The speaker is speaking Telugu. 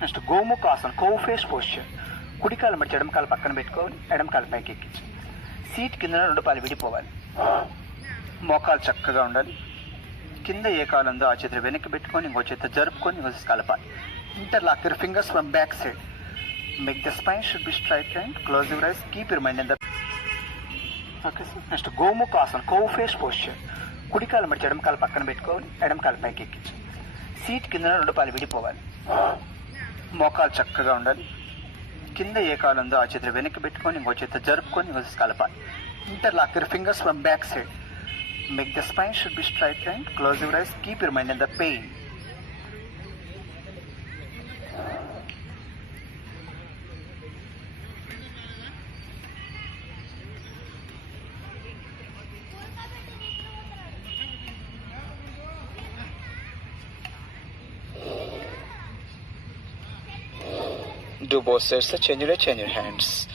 Next Gomukhasan cow face posture కుడికాలు మడిచి ఎడమకాలు పక్కన పెట్టుకోవాలి ఎడమకాలు పైకి ఎక్కించి. సీట్ కింద రెండు పాలు విడిపోవాలి. మోకాలు చక్కగా ఉండాలి. కింద ఏ కాలందో ఆ చేతులు వెనక్కి పెట్టుకొని ఇంకో చేత జరుపుకొని ఇంకో చేతి కలపాలి. Interlock your fingers from back side make the spine should be straight and close your eyes keep your mind in the okay sir next Gomukhasan cow face posture కుడికాలు మడిచి ఎడమకాలు పక్కన పెట్టుకోవాలి ఎడమకాలు పైకి ఎక్కించి. సీట్ కింద రెండు పాలు విడిపోవాలి. మోకాలు చక్కగా ఉండాలి. కింద ఏ కాలందో ఆ చేతులు వెనక్కి పెట్టుకొని ఇంకో చేత జరుపుకొని ఇంకో కలపాలి. Interlock your fingers from back side make the spine should be straight and close your eyes keep your mind in the pain Do both Bois Change your change your hands.